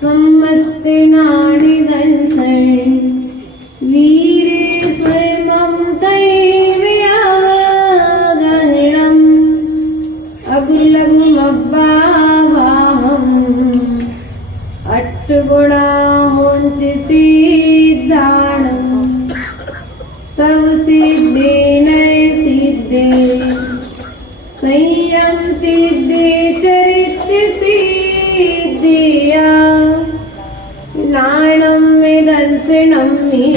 सम्मत्तिनानि दंसन् वीरे स्वयं दैव्यागहिणम् अगुलगुमब्बावाहम् अट्टगुणाहोन्ति सिद्धाणम् तव सिद्धेन सिद्धे संयम सिद्धे चरित्र सिद्धिया नाणं वेदंसनं मे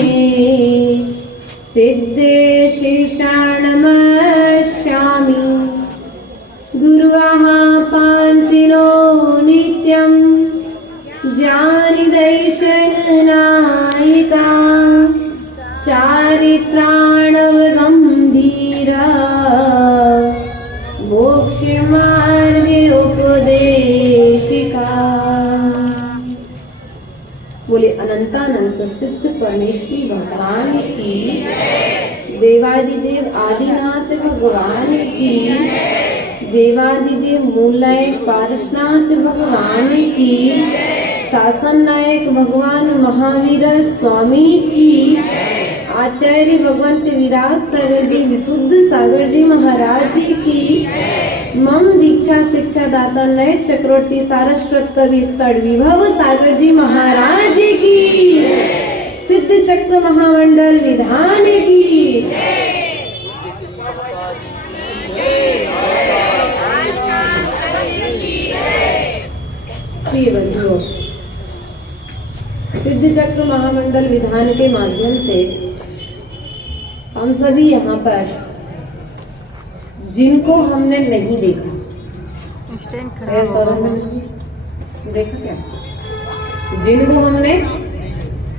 सिद्धे शेषाणमश्यामि गुरुवाः पान्तिनो नित्यं जानि दैशनायिका चारित्राणवगम्भीरा मोक्षमार्गे उपदेशिका। बोले अनंतानंत सिद्ध परमेश्वरी भगवान की, देवादिदेव आदिनाथ भगवान की, देवादिदेव मूलय पारसनाथ भगवान की, शासन नायक भगवान महावीर स्वामी की, आचार्य भगवंत विराट सागर जी विशुद्ध सागर जी महाराज जी की, मम दीक्षा शिक्षा दाता नए चक्रवर्ती सारस्वत कवि विभव सागर जी महाराज जी की, सिद्ध चक्र महामंडल विधान की। प्रिय बंधुओं, सिद्ध चक्र महामंडल विधान के माध्यम से हम सभी यहाँ पर जिनको हमने नहीं देखा, देखा क्या, जिनको हमने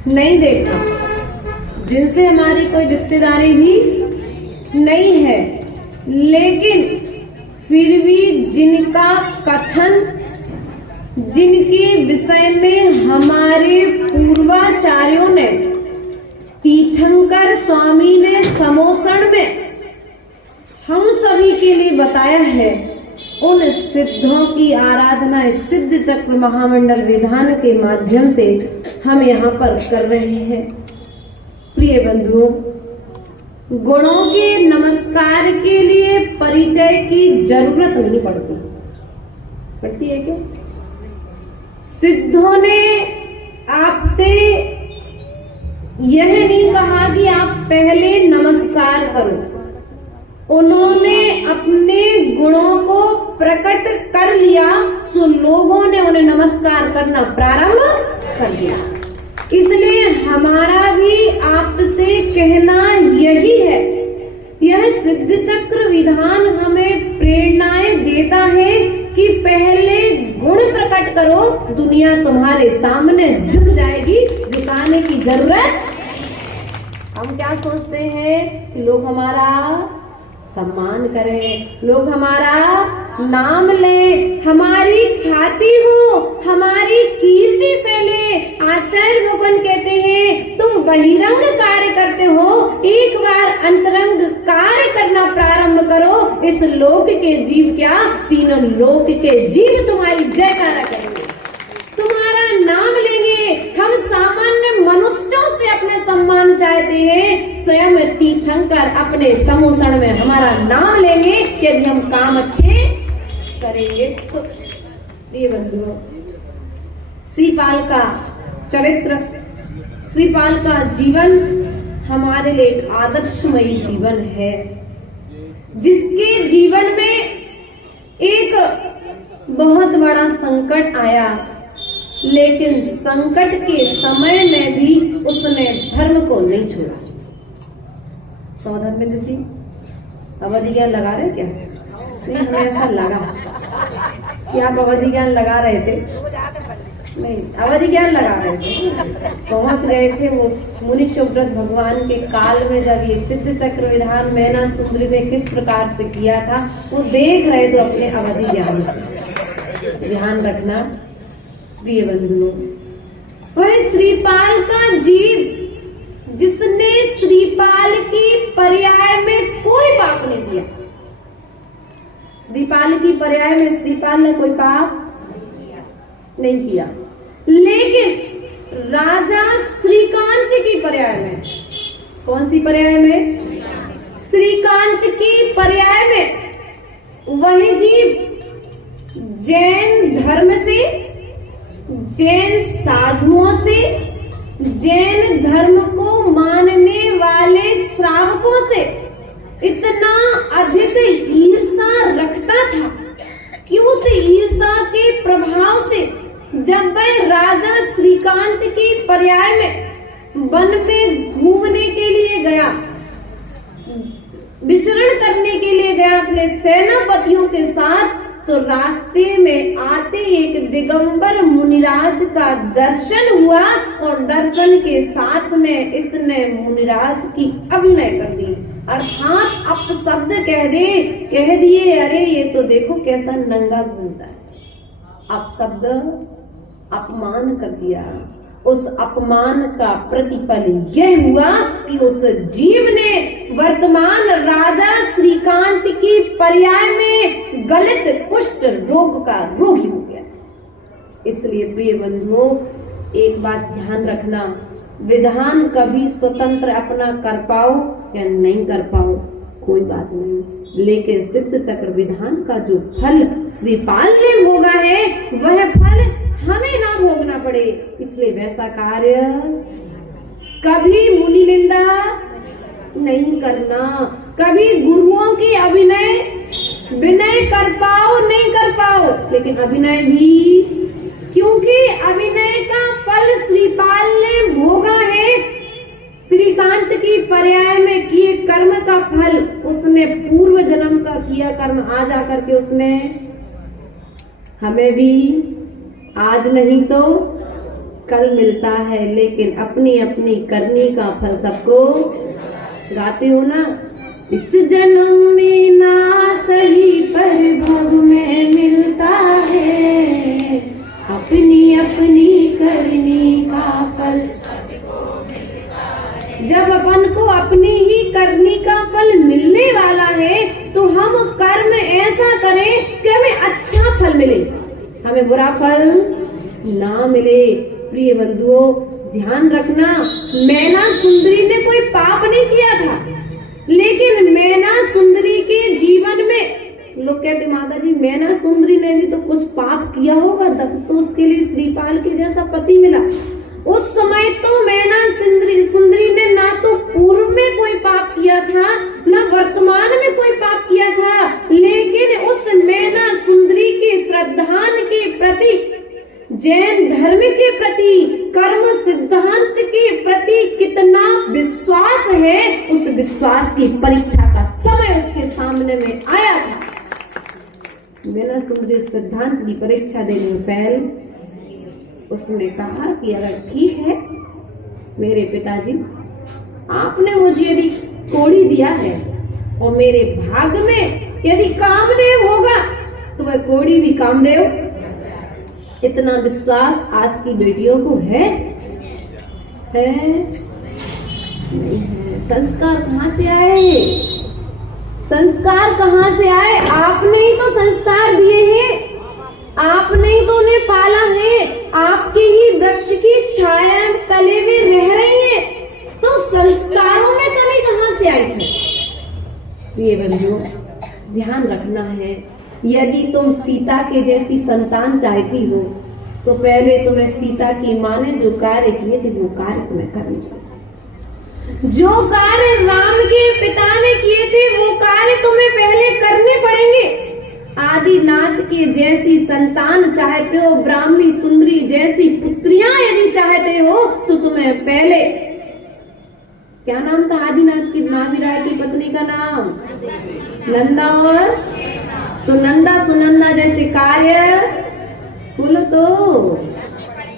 नहीं देखा, जिनसे हमारी कोई रिश्तेदारी भी नहीं है, लेकिन फिर भी जिनका कथन, जिनके विषय में हमारे पूर्वाचार्यों ने, तीर्थंकर स्वामी ने समोसण में हम सभी के लिए बताया है, उन सिद्धों की आराधना सिद्ध चक्र महामंडल विधान के माध्यम से हम यहाँ पर कर रहे हैं। प्रिय बंधुओं, गुणों के नमस्कार के लिए परिचय की जरूरत नहीं पड़ती है क्या? सिद्धों ने आपसे यह नहीं कहा कि आप पहले नमस्कार करो, उन्होंने अपने गुणों को प्रकट कर लिया, सो लोगों ने उन्हें नमस्कार करना प्रारंभ कर दिया। इसलिए हमारा भी आपसे कहना यही है, यह सिद्ध चक्र विधान हमें प्रेरणाएं देता है कि पहले गुण प्रकट करो, दुनिया तुम्हारे सामने झुक जाएगी, झुकाने की जरूरत। हम क्या सोचते हैं कि लोग हमारा सम्मान करें, लोग हमारा नाम लें, हमारी ख्याति हो, हमारी कीर्ति फैले। आचार्य भगवान कहते हैं तुम बहिरंग कार्य करते हो, एक बार अंतरंग कार्य करना प्रारंभ करो, इस लोक के जीव क्या, तीनों लोक के जीव तुम्हारी जयकारा करेंगे, तुम्हारा नाम लेंगे। हम सामान्य मनुष्यों से अपने सम्मान चाहते हैं, स्वयं तीर्थंकर अपने समोसण में हमारा नाम लेंगे यदि हम काम अच्छे करेंगे तो। प्रिय बंधुओं, श्रीपाल का चरित्र, श्रीपाल का जीवन हमारे लिए एक आदर्शमयी जीवन है, जिसके जीवन में एक बहुत बड़ा संकट आया, लेकिन संकट के समय में भी उसने धर्म को नहीं छोड़ा। सौधर्मेंद्र जी अवधि ज्ञान लगा रहे क्या? नहीं, हमें ऐसा लगा कि आप अवधि ज्ञान लगा रहे थे। नहीं, अवधि ज्ञान लगा रहे थे, पहुंच गए थे वो मुनि सुव्रत भगवान के काल में, जब ये सिद्ध चक्र विधान मैना सुंदरी में किस प्रकार से किया था वो देख रहे थे अपने अवधि ज्ञान से। ध्यान रखना प्रिय बंधुओं, वह श्रीपाल का जीव जिसने श्रीपाल की पर्याय में कोई पाप नहीं दिया, श्रीपाल की पर्याय में श्रीपाल ने कोई पाप नहीं किया, लेकिन राजा श्रीकांत की पर्याय में, कौन सी पर्याय में? श्रीकांत की पर्याय में वही जीव जैन धर्म से, जैन साधुओं से, जैन धर्म को मानने वाले श्रावकों से इतना अधिक ईर्षा रखता था कि उस ईर्षा के प्रभाव से जब वह राजा श्रीकांत की पर्याय में वन में घूमने के लिए गया, विचरण करने के लिए गया अपने सेनापतियों के साथ, तो रास्ते में आते एक दिगंबर मुनिराज का दर्शन हुआ और दर्शन के साथ में इसने मुनिराज की अभिनय कर दी, अर्थात अपशब्द कह दिए, अरे ये तो देखो कैसा नंगा घूमता है। अपशब्द, अपमान कर दिया। उस अपमान का प्रतिफल यह हुआ कि उस जीव ने वर्तमान राजा श्रीकांत की पर्याय में गलत कुष्ठ रोग का रोगी हो गया। इसलिए प्रिय बंधुओं, एक बात ध्यान रखना, विधान कभी स्वतंत्र अपना कर पाओ या नहीं कर पाओ कोई बात नहीं, लेकिन सिद्ध चक्र विधान का जो फल श्रीपाल ने भोगा है वह फल हमें ना भोगना पड़े, इसलिए वैसा कार्य कभी मुनि निंदा नहीं करना, कभी गुरुओं की अभिनय विनय कर पाओ नहीं कर पाओ, लेकिन अभिनय भी, क्योंकि अभिनय का फल श्रीपाल ने भोगा है। श्रीकांत की पर्याय में किए कर्म का फल उसने पूर्व जन्म का किया कर्म आज आकर के उसने हमें भी आज नहीं तो कल मिलता है, लेकिन अपनी अपनी करनी का फल सबको गाते हो ना। इस जन्म में ना सही पर भोग में मिलता है, अपनी अपनी करनी का फल सबको मिलता है। जब अपन को अपनी ही करनी का फल मिलने वाला है तो हम कर्म ऐसा करें कि हमें अच्छा फल मिले, हमें बुरा फल ना मिले। प्रिय बंधुओं, ध्यान रखना, मैना सुंदरी ने कोई पाप नहीं किया था, लेकिन मैना सुंदरी के जीवन में लोग कहते माता जी मैना सुंदरी ने भी तो कुछ पाप किया होगा तब तो उसके लिए श्रीपाल के जैसा पति मिला। उस समय तो मैना सुंदरी ने ना तो पूर्व में कोई पाप किया था ना वर्तमान में कोई पाप किया था, लेकिन उस मैना सुंदरी के श्रद्धान के प्रति, जैन धर्म के प्रति, कर्म सिद्धांत के प्रति कितना विश्वास है, उस विश्वास की परीक्षा का समय उसके सामने में आया था। मैना सुंदरी सिद्धांत की परीक्षा देने में फेल, उसने कहा कि अगर ठीक है मेरे पिताजी, आपने मुझे यदि कोड़ी दिया है और मेरे भाग में यदि कामदेव होगा तो वह कोड़ी भी कामदेव। इतना विश्वास आज की बेटियों को है नहीं है। संस्कार कहाँ से आए? संस्कार कहाँ से आए? आपने ही तो संस्कार दिए हैं, आपने ही तो उन्हें पाला है, आपके ही वृक्ष की छाया तले वे रह रही हैं, तो संस्कारों में कमी कहाँ से आई है? प्रिय बंधुओं, ध्यान रखना है, यदि तुम सीता के जैसी संतान चाहती हो तो पहले तुम्हें सीता की माँ ने जो कार्य किए थे वो कार्य तुम्हें करने चाहिए। जो कार्य राम के पिता ने किए थे वो कार्य तुम्हें पहले करने पड़ेंगे। आदिनाथ के जैसी संतान चाहते हो, ब्राह्मी सुंदरी जैसी पुत्रियां यदि चाहते हो तो तुम्हें पहले, क्या नाम था आदिनाथ की, नाभिराय की पत्नी का नाम नंदा, और तो नंदा सुनंदा जैसे कार्य बोलो तो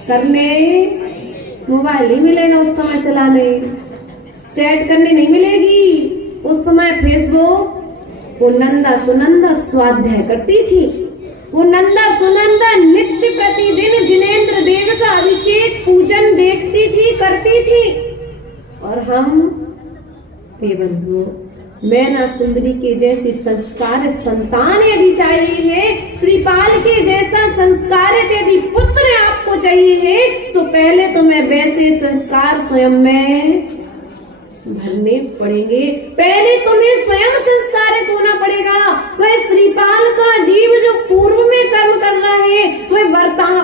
करने, मोबाइल नहीं मिलेगा उस समय चलाने, चैट करने नहीं मिलेगी उस समय फेसबुक। वो नंदा सुनंदा स्वाध्याय करती थी, वो नंदा सुनंदा नित्य प्रतिदिन जिनेंद्र देव का अभिषेक पूजन देखती थी, करती थी। और हम बंधुओं मैना सुंदरी के जैसी संस्कार संतान यदि चाहिए है, श्रीपाल के जैसा संस्कारित यदि पुत्र आपको चाहिए है, तो पहले तुम्हें वैसे संस्कार स्वयं में भरने पड़ेंगे। पहले तुम्हें स्वयं संस्कारित होना पड़ेगा। वह श्रीपाल का जीव जो पूर्व में कर्म कर रहा है, वह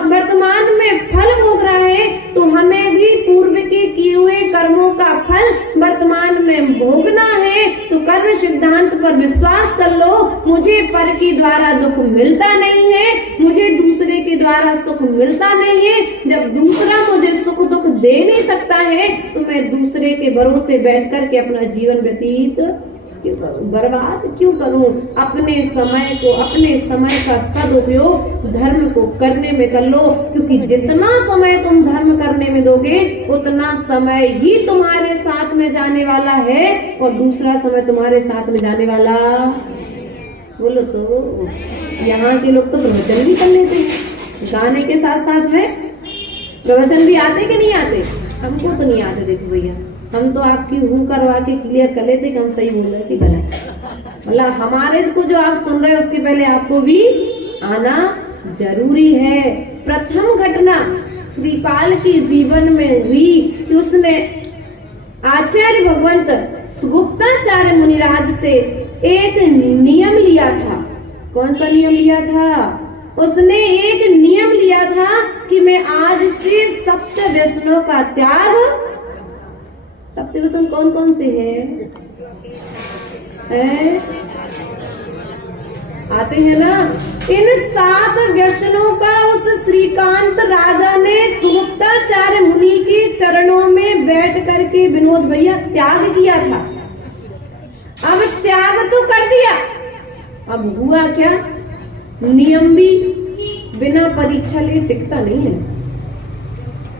वर्तमान में फल भोग रहा है, तो हमें भी पूर्व के किए हुए कर्मों का फल वर्तमान में भोगना है। तो कर्म सिद्धांत पर विश्वास कर लो। मुझे पर के द्वारा दुख मिलता नहीं है, मुझे दूसरे के द्वारा सुख मिलता नहीं है। जब दूसरा मुझे सुख दुख दे नहीं सकता है, तो मैं दूसरे के भरोसे बैठ करके अपना जीवन व्यतीत क्यों करूं, बर्बाद क्यों करूं? अपने समय का सदुपयोग धर्म को करने में कर लो, क्योंकि जितना समय तुम धर्म करने में दोगे, उतना समय ही तुम्हारे साथ में जाने वाला है, और दूसरा समय तुम्हारे साथ में जाने वाला। बोलो तो यहाँ के लोग तो प्रवचन भी कर लेते हैं, गाने के साथ साथ में प्रवचन भी आते कि नहीं आते? हमको तो नहीं आते। देखो भैया, हम तो आपकी हूं करवा के क्लियर कर लेते कि हम सही बोल रहे कि गलत। मतलब हमारे को जो आप सुन रहे हो, उसके पहले आपको भी आना जरूरी है। प्रथम घटना श्रीपाल की जीवन में हुई कि उसने आचार्य भगवंत सुगुप्ताचार्य मुनिराज से एक नियम लिया था। कौन सा नियम लिया था? उसने एक नियम लिया था कि मैं आज से सप्त व्यसनों का त्याग। सप्त व्यसन कौन कौन से हैं? आते हैं ना? इन 7 व्यसनों का उस श्रीकांत राजा ने सुगुप्ताचार्य मुनि के चरणों में बैठ करके विनोद भैया त्याग किया था। अब त्याग तो कर दिया, अब हुआ क्या? नियम भी बिना परीक्षा लिए टिकता नहीं है।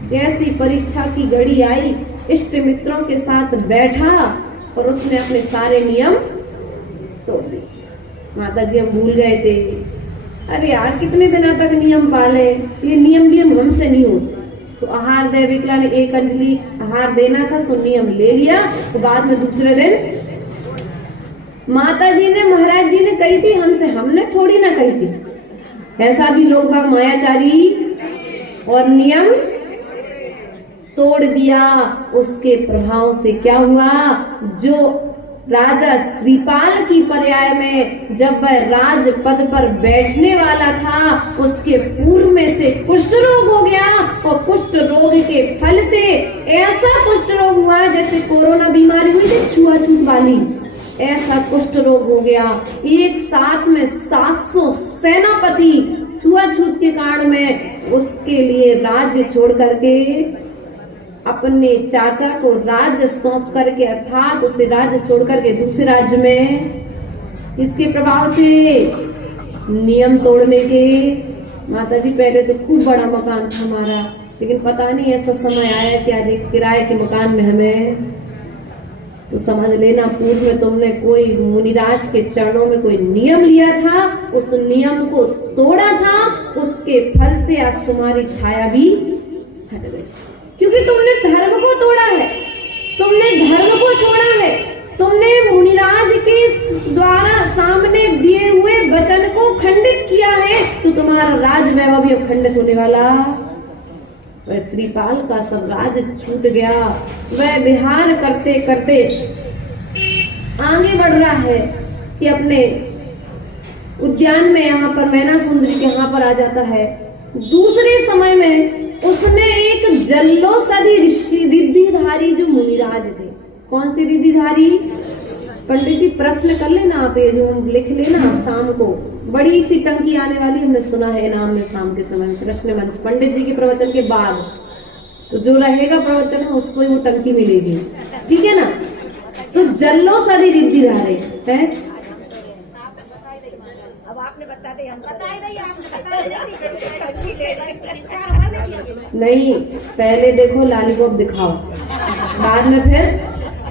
जैसी परीक्षा की घड़ी आई, इष्ट मित्रों के साथ बैठा और उसने अपने सारे नियम तोड़ दिए। माता जी हम भूल गए थे, अरे यार कितने दिनों तक नियम पाले, ये नियम भी हमसे नहीं हो। तो आहार दे विकला ने 1 अंजलि आहार देना था, सो नियम ले लिया। तो बाद में दूसरे दिन माता जी ने महाराज जी ने कही थी हमसे, हमने थोड़ी ना कही थी। ऐसा भी लोग बाग मायाचारी और नियम तोड़ दिया। उसके प्रभाव से क्या हुआ? जो राजा श्रीपाल की पर्याय में जब वह राज पद पर बैठने वाला था, उसके पूर्व में से कुष्ठ रोग हो गया, और कुष्ठ रोग के फल से ऐसा कुष्ठ रोग हुआ जैसे कोरोना बीमारी हुई थी छुआछूत वाली, ऐसा कुष्ठ रोग हो गया। एक साथ में 700 सेनापति छुआछूत के कारण में उसके लिए राज्य छोड़ करके अपने चाचा को राज्य सौंप करके, अर्थात उसे राज्य छोड़ करके दूसरे राज्य में, इसके प्रभाव से नियम तोड़ने के। माता जी पहले तो खूब बड़ा मकान था हमारा, लेकिन पता नहीं ऐसा समय आया कि आज किराए के मकान में हमें, तो समझ लेना पूर्व में तुमने कोई मुनिराज के चरणों में कोई नियम लिया था, उस नियम को तोड़ा था, उसके फल से आज तुम्हारी छाया भी हट गई। क्योंकि तुमने धर्म को तोड़ा है, तुमने धर्म को छोड़ा है, तुमने मुनिराज के द्वारा सामने दिए हुए वचन को खंडित किया है, तो तुम्हारा राज वैभव भी अब खंडित होने वाला। वह श्रीपाल का सब राज छूट गया। वह विहार करते करते आगे बढ़ रहा है कि अपने उद्यान में, यहाँ पर मैना सुंदरी के यहाँ पर आ जाता है। दूसरे समय में उसने एक जल्लोषधि रिद्धिधारी जो मुनिराज थे। कौन सी रिद्धिधारी? पंडित जी प्रश्न कर लेना आप, ये जो लिख लेना शाम को, बड़ी सी टंकी आने वाली, हमने सुना है नाम में शाम के समय प्रश्न मंच पंडित जी के प्रवचन के बाद, तो जो रहेगा प्रवचन में उसको ही वो टंकी मिलेगी, ठीक है ना? तो जल्लोषधि रिद्धिधारी है। अब आपने बता दी, हम बता ही नहीं, पहले देखो लॉलीपॉप दिखाओ, बाद में फिर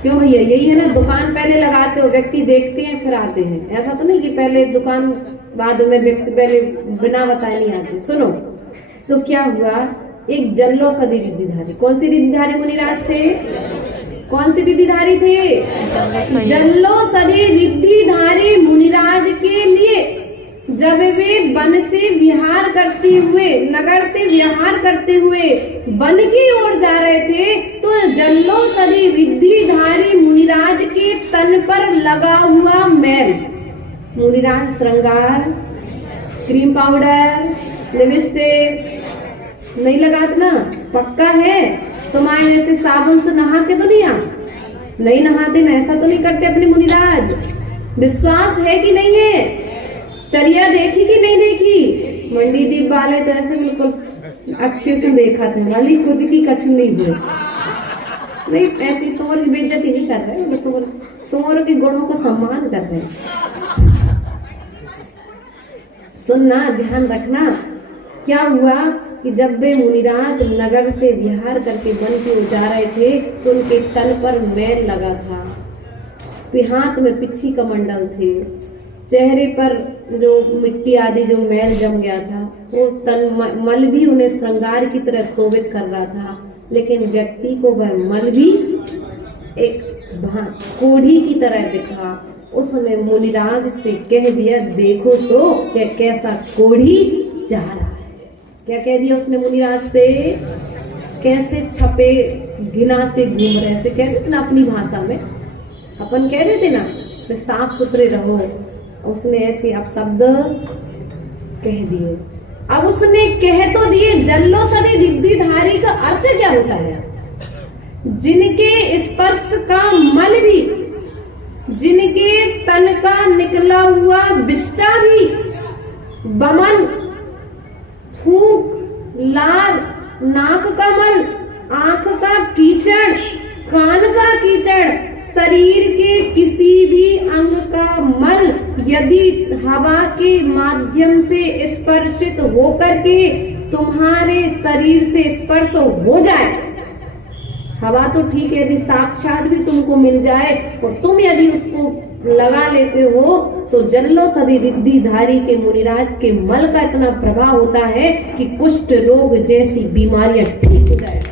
क्यों भैया? यही है ना, दुकान पहले लगाते हो, व्यक्ति देखते हैं फिर आते हैं। ऐसा तो नहीं कि पहले दुकान बाद में व्यक्ति, पहले बिना बताए नहीं आते। सुनो, तो क्या हुआ? एक जल्लोषधि रिद्धिधारी, कौन सी रिद्धिधारी मुनिराज थे? कौन सी रिद्धिधारी थे? जल्लो सदी रिद्धिधारी मुनिराज के लिए जब वे वन से विहार करते हुए, नगर से विहार करते हुए वन की ओर जा रहे थे, तो जल्लो सदी रिद्धिधारी मुनिराज के तन पर लगा हुआ मैल, मुनिराज श्रृंगार, क्रीम पाउडर, लिपस्टिक नहीं लगाते ना, पक्का है? तुम्हारे जैसे साबुन से नहा के तो नहीं नहाते ना, ऐसा तो नहीं करते अपने मुनिराज। विश्वास है कि नहीं है? चरिया देखी कि नहीं देखी? मंडी दीप वाले तो ऐसे बिल्कुल अच्छे से देखा था, वाली खुद की कछु नहीं हुई। नहीं, ऐसी तुम्हारी बेइज्जती नहीं कर रहे, तुम्हारे के गुणों का सम्मान कर रहे हैं। सुनना, ध्यान रखना। क्या हुआ कि जब वे मुनिराज नगर से विहार करके वन की ओर जा रहे थे, तो उनके तन पर मैल लगा था, हाथ में पिच्छी कमंडल थे, चेहरे पर जो मिट्टी आदि जो मैल जम गया था, वो तन मल भी उन्हें श्रृंगार की तरह शोभित कर रहा था, लेकिन व्यक्ति को वह मल भी एक कोढ़ी की तरह दिखा। उसने मुनिराज से कह दिया, देखो तो क्या कैसा कोढ़ी जा रहा है। क्या कह दिया उसने मुनिराज से? कैसे छपे घिना से घूम रहे, ऐसे कह देते ना अपनी भाषा में, अपन कह देते ना, तो साफ सुथरे रहो। उसने ऐसे अपशब्द कह दिए। अब उसने कह तो दिए, जल्लो सदी रिद्धिधारी का अर्थ क्या होता है? जिनके स्पर्श का मल भी, जिनके तन का निकला हुआ विष्टा भी, बमन, फूक, लार, नाक का मल, आंख का कीचड़, कान का कीचड़, शरीर के किसी भी अंग का मल यदि हवा के माध्यम से स्पर्शित होकर के तुम्हारे शरीर से स्पर्श हो जाए, हवा तो ठीक है, यदि साक्षात भी तुमको मिल जाए और तुम यदि उसको लगा लेते हो, तो जल्लो सदी रिद्धिधारी के मुनिराज के मल का इतना प्रभाव होता है कि कुष्ठ रोग जैसी बीमारियां ठीक हो जाए।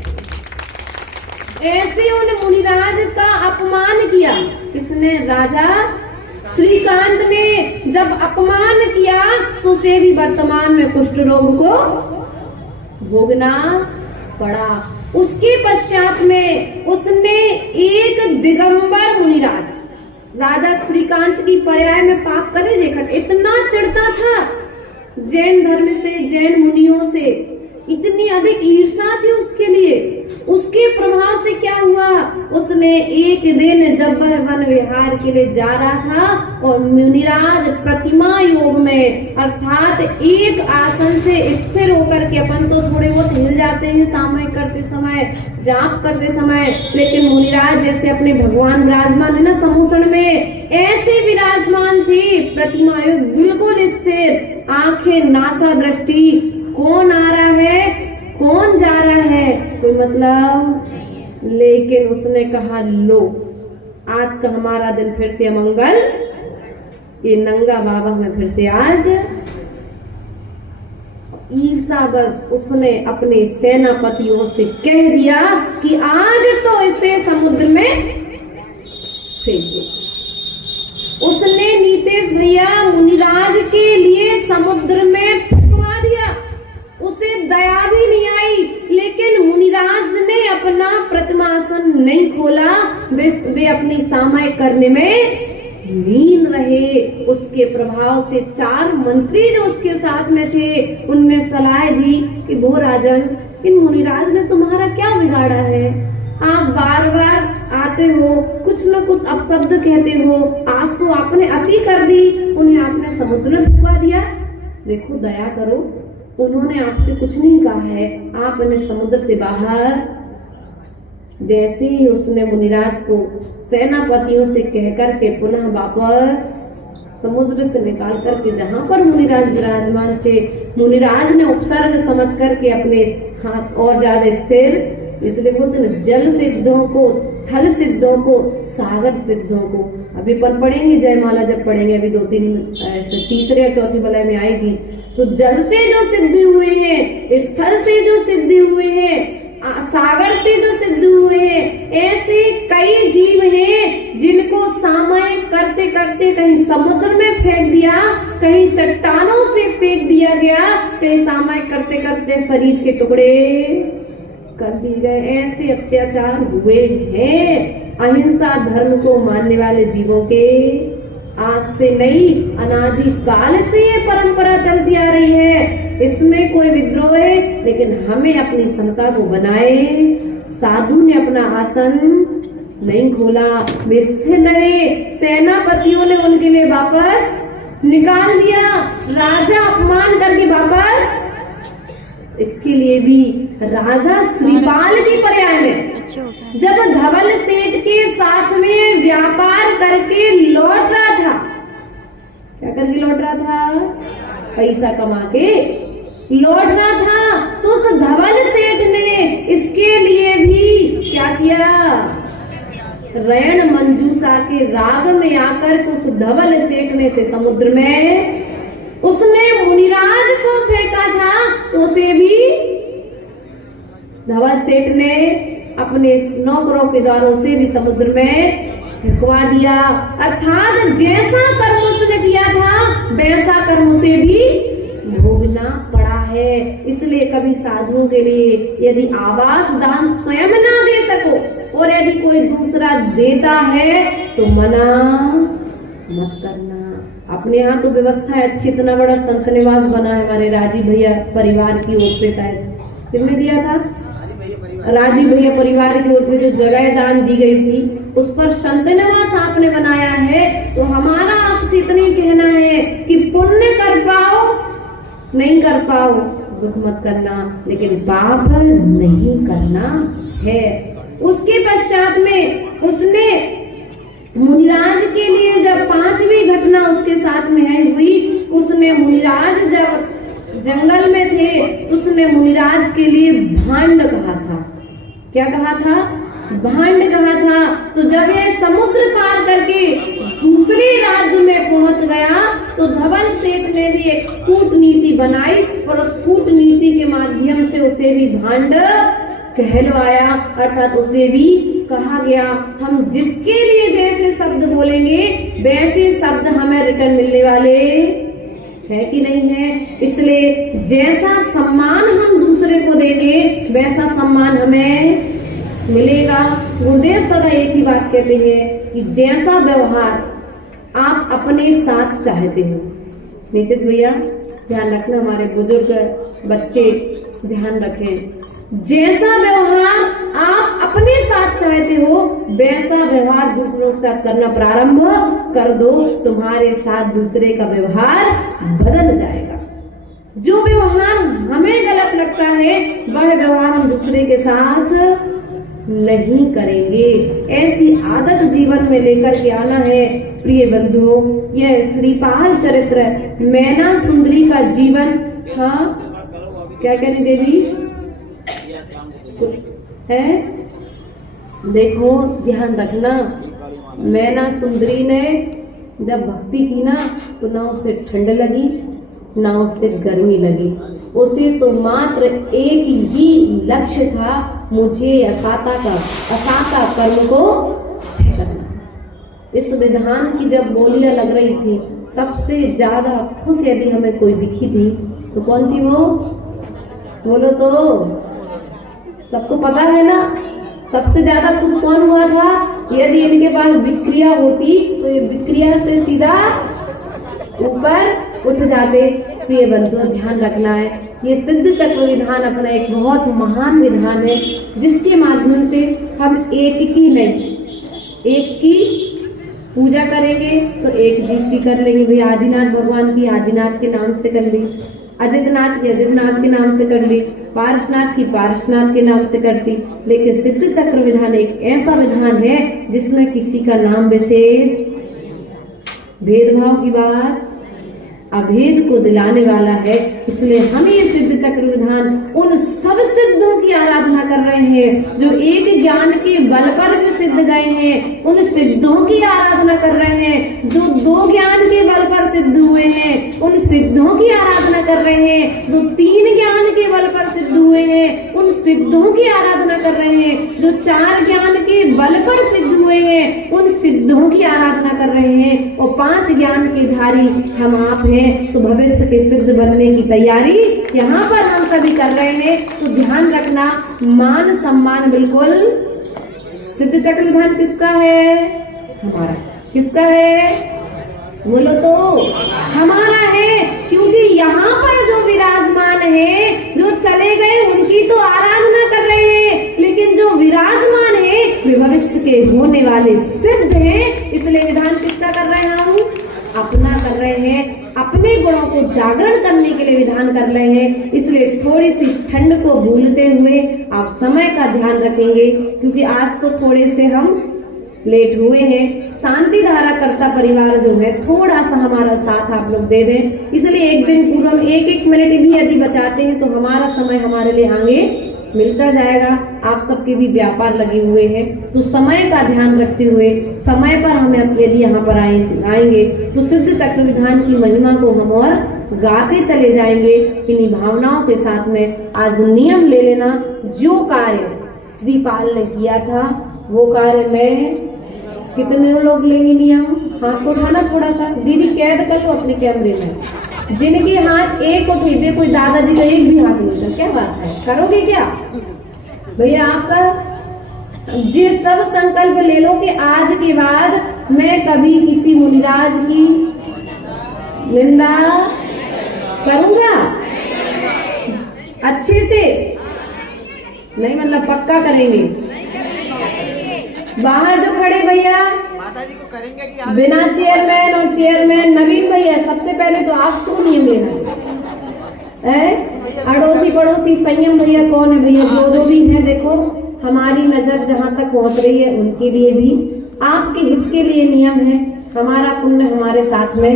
ऐसे उन मुनिराज का अपमान किया। किसने? राजा श्रीकांत ने जब अपमान किया, तो उसे भी वर्तमान में कुष्ठ रोग को भोगना पड़ा। उसके पश्चात में उसने एक दिगंबर मुनिराज, राजा श्रीकांत की पर्याय में पाप करे जेखट, इतना चिढ़ता था जैन धर्म से, जैन मुनियों से, इतनी अधिक ईर्ष्या थी उसके लिए। उसके प्रभाव से क्या हुआ, उसने एक दिन जब वह वन विहार के लिए जा रहा था और मुनिराज प्रतिमा योग में, अर्थात एक आसन से स्थिर होकर के, अपन तो थोड़े बहुत हिल जाते हैं सामयिक करते समय, जाप करते समय, लेकिन मुनिराज जैसे अपने भगवान विराजमान है ना समूषण में, ऐसे विराजमान थे, प्रतिमा योग बिल्कुल स्थिर, आंखें नासा दृष्टि, कौन आ रहा है, कौन जा रहा है, कोई मतलब। लेकिन उसने कहा, लो आज का हमारा दिन फिर से अमंगल, ये नंगा बाबा में फिर से आज ईर्षा बस उसने अपने सेनापतियों से कह दिया कि आज तो इसे समुद्र में फेंक दो। उसने नीतेश भैया मुनिराज के लिए समुद्र में फेंकवा दिया। उसे दया भी नहीं आई, लेकिन मुनिराज ने अपना प्रतिमासन नहीं खोला, वे अपनी सामयिक करने में लीन रहे। उसके प्रभाव से 4 मंत्री जो उसके साथ में थे, उनने सलाह दी कि भो राजन, इन मुनिराज ने तुम्हारा क्या बिगाड़ा है? आप बार बार आते हो, कुछ न कुछ अपशब्द कहते हो, आज तो आपने अति कर दी, उन्हें आपने समुद्र में फेंकवा दिया। देखो दया करो, उन्होंने आपसे कुछ नहीं कहा है, आप उन्हें समुद्र से बाहर। जैसे ही उसने मुनिराज को सेनापतियों से कहकर के पुनः वापस समुद्र से निकाल करके जहां पर मुनिराज विराजमान थे, मुनिराज ने उपसर्ग समझ करके अपने हाथ और ज्यादा स्थिर, इसलिए बोलते ना, जल सिद्धों को, थल सिद्धों को, सागर सिद्धों को। अभी पर पढ़ेंगे जयमाला, जब पढ़ेंगे अभी 2-3 तीसरे या चौथी बलय में आएगी, तो जल से जो सिद्धि हुए हैं, स्थल से जो सिद्धि हुए हैं, सागर से जो सिद्ध हुए हैं, ऐसे कई जीव हैं जिनको सामायिक करते करते कहीं समुद्र में फेंक दिया, कहीं चट्टानों से फेंक दिया गया, कहीं सामायिक करते करते शरीर के टुकड़े कर दिए गए। ऐसे अत्याचार हुए हैं अहिंसा धर्म को मानने वाले जीवों के। आज से नहीं, अनादि काल से ये परंपरा चलती आ रही है। इसमें कोई विद्रोह है, लेकिन हमें अपनी समता को बनाए। साधु ने अपना आसन नहीं खोला, वे स्थिर रहे, सेनापतियों ने उनके लिए वापस निकाल दिया, राजा अपमान करके वापस। इसके लिए भी राजा श्रीपाल की पर्याय में जब धवल सेठ के साथ में व्यापार करके लौट रहा था, क्या करके लौट रहा था? पैसा कमा के लौट रहा था, तो उस धवल सेठ ने इसके लिए भी क्या किया? रैन मंजूषा के राग में आकर उस धवल सेठ ने से समुद्र में उसने मुनिराज को फेंका था, तो उसे भी धवल सेठ ने अपने नौकरों के द्वारों से भी समुद्र में फेंकवा दिया। अर्थात जैसा कर्म उसने किया था वैसा कर्म उसे भी भोगना पड़ा है। इसलिए कभी साधुओं के लिए यदि आवास दान स्वयं ना दे सको और यदि कोई दूसरा देता है तो मना मत करना। अपने यहाँ तो व्यवस्था है अच्छी, इतना बड़ा संत निवास बना है हमारे राजीव भैया परिवार की ओर से। किसने दिया था? राजीव भैया परिवार की ओर से जो जगह दान दी गई थी उस पर संत निवास आपने बनाया है। तो हमारा आपसे इतना ही कहना है कि पुण्य कर पाओ नहीं कर पाओ दुख मत करना, लेकिन पाप नहीं करना है। उसके पश्चात में उसने मुनिराज के लिए जब पांचवी घटना उसके साथ में है हुई, उसने मुनिराज जब जंगल में थे तो उसने मुनिराज के लिए भांड कहा था। क्या कहा था? भांड कहा था। तो जब ये समुद्र पार करके दूसरे राज्य में पहुंच गया तो धवल सेठ ने भी एक कूटनीति बनाई और उस कूटनीति के माध्यम से उसे भी भांड कहलवाया, अर्थात उसे भी कहा गया हम जिसके लिए जैसे शब्द बोलेंगे वैसे शब्द हमें रिटर्न मिलने वाले है कि नहीं है। इसलिए जैसा सम्मान हम दूसरे को देंगे वैसा सम्मान हमें मिलेगा। गुरुदेव सदा एक ही बात कहते हैं कि जैसा व्यवहार आप अपने साथ चाहते हो, नीतीश भैया ध्यान रखना, हमारे बुजुर्ग बच्चे ध्यान रखें, जैसा व्यवहार आप अपने साथ चाहते हो वैसा व्यवहार दूसरों के साथ करना प्रारंभ कर दो, तुम्हारे साथ दूसरे का व्यवहार बदल जाएगा। जो व्यवहार हमें गलत लगता है वह व्यवहार हम दूसरे के साथ नहीं करेंगे। ऐसी आदत जीवन में लेकर के आना है। प्रिय बंधुओं, यह श्रीपाल चरित्र मैना सुंदरी का जीवन। हाँ क्या कहनी देवी है? देखो ध्यान रखना, मैना सुंदरी ने जब भक्ति की ना तो ना उसे ठंड लगी ना उसे गर्मी लगी, उसे तो मात्र एक ही लक्ष्य था, मुझे असाता कर्म को क्षय करना। इस विधान की जब बोलियां लग रही थी सबसे ज्यादा खुश यदि हमें कोई दिखी थी तो कौन थी वो? बोलो तो, सबको पता है ना सबसे ज्यादा खुश कौन हुआ था? यदि इनके पास विक्रिया होती तो ये विक्रिया से सीधा ऊपर उठ जाते। प्रिय बंधुओं ध्यान रखना है, ये सिद्ध चक्र विधान अपना एक बहुत महान विधान है जिसके माध्यम से हम एक की नहीं एक की पूजा करेंगे तो एक जीव की कर लेंगे। भाई आदिनाथ भगवान की आदिनाथ के नाम से कर ली, अजितनाथ की अजितनाथ के नाम से कर ली, पारसनाथ की पारसनाथ के नाम से करती। लेकिन सिद्ध चक्र विधान एक ऐसा विधान है जिसमें किसी का नाम विशेष भेदभाव की बात अभेद को दिलाने वाला है। इसलिए हम ये सिद्ध चक्र विधान उन सब सिद्धों की आराधना कर रहे हैं जो एक ज्ञान के बल पर भी सिद्ध गए हैं। उन सिद्धों की आराधना कर रहे हैं जो दो ज्ञान के बल पर सिद्ध हुए हैं। उन सिद्धों की आराधना कर रहे हैं जो तीन ज्ञान के बल पर सिद्ध हुए हैं। उन सिद्धों की आराधना कर रहे हैं जो चार ज्ञान के बल पर सिद्ध हुए हैं। उन सिद्धों की आराधना कर रहे हैं और पांच ज्ञान के धारी हम आप हैं। तो भविष्य के सिद्ध बनने की तैयारी यहाँ पर हम सभी कर रहे हैं। तो ध्यान रखना, मान सम्मान बिल्कुल। सिद्ध चक्र विधान किसका है? हमारा। किसका है? बोलो तो हमारा है। क्योंकि यहाँ पर जो विराजमान है, जो चले गए उनकी तो आराधना कर रहे हैं, लेकिन जो विराजमान है वे भविष्य के होने वाले सिद्ध हैं। इसलिए विधान किसका कर रहे हैं? हम अपना कर रहे हैं। अपने गुणों को जागरण करने के लिए विधान कर रहे हैं। इसलिए थोड़ी सी ठंड को भूलते हुए आप समय का ध्यान रखेंगे, क्योंकि आज तो थोड़े से हम लेट हुए हैं। शांति धारा करता परिवार जो है थोड़ा सा हमारा साथ आप लोग दे दें। इसलिए एक दिन पूर्व एक मिनट भी यदि बचाते हैं तो हमारा समय हमारे लिए आगे मिलता जाएगा। आप सबके भी व्यापार लगे हुए हैं, तो समय का ध्यान रखते हुए समय पर हमें यदि यहाँ पर आएंगे तो सिद्ध चक्र विधान की महिमा को हम और गाते चले जाएंगे। इन्हीं भावनाओं के साथ में आज नियम ले लेना। जो कार्य श्रीपाल ने किया था वो कार्य में कितने लोग लेंगे नियम? हाथ को उठाना थोड़ा सा। दीदी कैद कर लो अपने कैमरे में। जिनके हाथ एक उठे, देखो दादाजी का एक भी हाथ नहीं उठा। क्या बात है, करोगे क्या भैया? आपका जी सब संकल्प ले लो कि आज के बाद मैं कभी किसी मुनिराज की निंदा करूंगा। अच्छे से नहीं, मतलब पक्का करेंगे। बाहर जो खड़े भैया माताजी को करेंगे कि बिना चेयरमैन और चेयरमैन नवीन भैया, सबसे पहले तो आपको नियम लेना है। अड़ोसी पड़ोसी संयम भैया कौन है भैया? जो भी है, देखो हमारी नजर जहाँ तक पहुँच रही है उनके लिए भी आपके हित के लिए नियम है। हमारा पुण्य हमारे साथ में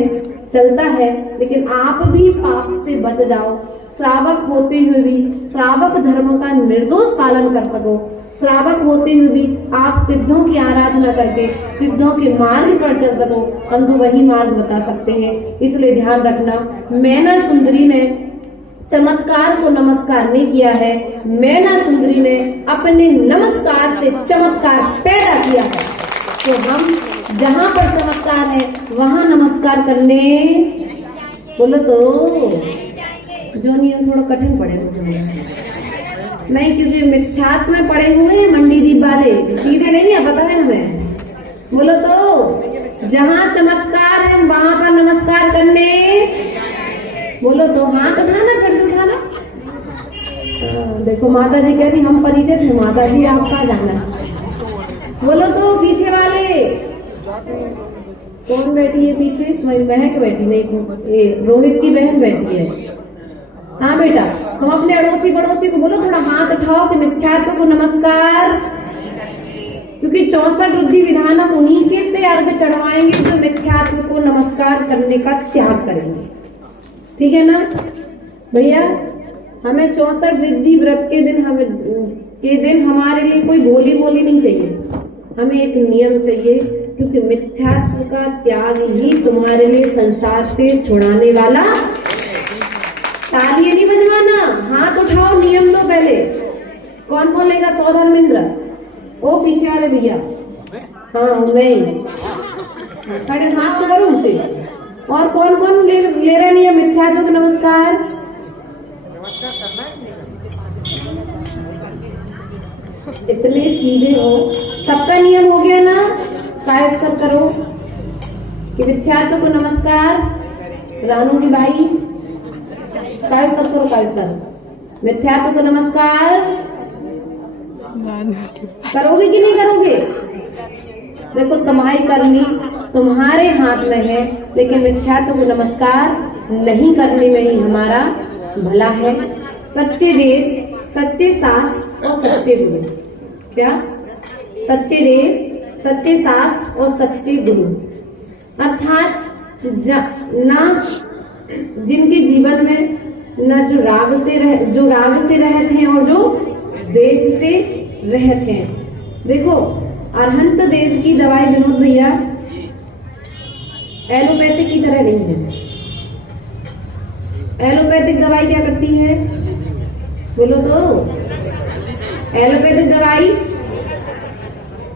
चलता है, लेकिन आप भी पाप से बच जाओ। श्रावक होते हुए भी श्रावक धर्म का निर्दोष पालन कर सको। श्रावक होते हुए भी आप सिद्धों की आराधना करके सिद्धों के मार्ग पर चल सको। अंधु वही मार्ग बता सकते हैं। इसलिए ध्यान रखना, मैना सुंदरी ने चमत्कार को नमस्कार नहीं किया है। मैना सुंदरी ने अपने नमस्कार से चमत्कार पैदा किया है। तो हम जहाँ पर चमत्कार है वहाँ नमस्कार करने, बोलो तो जो नियम थोड़ा कठिन पड़ेगा नहीं, क्योंकि मिथ्यात्व में पड़े हुए हैं मंडी दीप वाले, सीधे नहीं है, पता है हमें। बोलो तो जहाँ चमत्कार है वहाँ पर नमस्कार करने। बोलो तो हाथ उठाना, फिर से उठाना। देखो माता जी कह रही हम परिचित हैं। माता जी आप कहाँ जाना? बोलो तो पीछे वाले कौन बैठी है पीछे? तुम्हारी महक बैठी नहीं, रोहित की बहन बैठी है। हाँ बेटा, तुम अपने अड़ोसी पड़ोसी को बोलो थोड़ा हाथ उठाओ कि मिथ्यात्व को नमस्कार। क्योंकि 64 रुद्धि विधान हम उन्हीं के से अर्घ चढ़वाएंगे जो मिथ्यात्व को नमस्कार करने का त्याग करेंगे। ठीक है ना भैया? हमें 64 रिद्धि व्रत के दिन हमारे लिए कोई बोली नहीं चाहिए। हमें एक नियम चाहिए, क्योंकि मिथ्यात्व का त्याग ही तुम्हारे लिए संसार से छुड़ाने वाला। ताली नहीं बजवाना, हाथ उठाओ, नियम लो पहले। कौन कौन लेगा? 100 धर्मेंद्र, ओ पीछे वाले भैया। हाँ मैं खड़े हाथ तो करो ऊंचे। और कौन कौन ले रहा नियम मिथ्यात्व का नमस्कार? नमस्कार करना है। इतने सीधे हो, सबका नियम हो गया ना? काय सब करो कि मिथ्यात्व को नमस्कार। रानू की भाई काय सब करो, काय सर मिथ्यात्व को नमस्कार करोगे कि नहीं करोगे? देखो तुम्हारी करनी तुम्हारे हाथ में है, लेकिन मिथ्यात्व को नमस्कार नहीं करने में ही हमारा भला है। सच्चे देव, सच्चे शास्त्र और सच्चे गुरु। क्या? सच्चे देव, सच्चे शास्त्र और सच्चे गुरु, अर्थात ना जिनके जीवन में न जो राग से रहते हैं और जो द्वेष से रहते हैं। देखो अरहंत देव की दवाई विनोद भैया एलोपैथिक की तरह नहीं है। एलोपैथिक दवाई क्या करती है बोलो तो? एलोपैथिक दवाई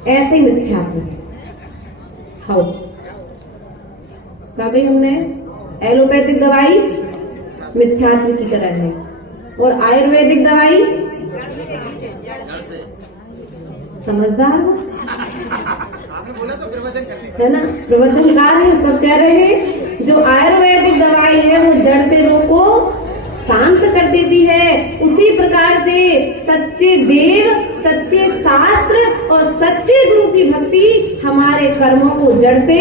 ऐसे ही मिथ्यात्व हाँ भाई हमने एलोपैथिक दवाई मिथ्यात्व की तरह है और आयुर्वेदिक दवाई समझदार हो आपने बोला तो प्रवचन करने है ना, प्रवचनकार है सब कह रहे हैं जो आयुर्वेदिक दवाई है वो जड़ से रोग को शांत कर देती है। उसी प्रकार से सच्चे देव, सच्चे शास्त्र और सच्चे गुरु की भक्ति हमारे कर्मों को जड़ से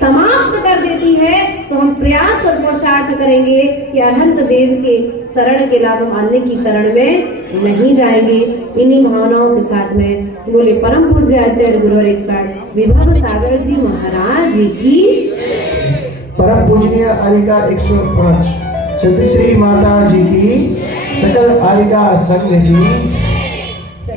समाप्त कर देती है। तो हम प्रयास और पुरुषार्थ करेंगे कि अरहंत देव के शरण के अलावा हम अन्य की शरण में नहीं जाएंगे। इन्हीं भावनाओं के साथ में बोले परम पूज्य आचार्य गुरु और एक्सपर्ट विभव सागर जी महाराज जी की, परम पूजनीय आर्यिका 105 सती श्री माता जी की, सकल आर्यिका संघ की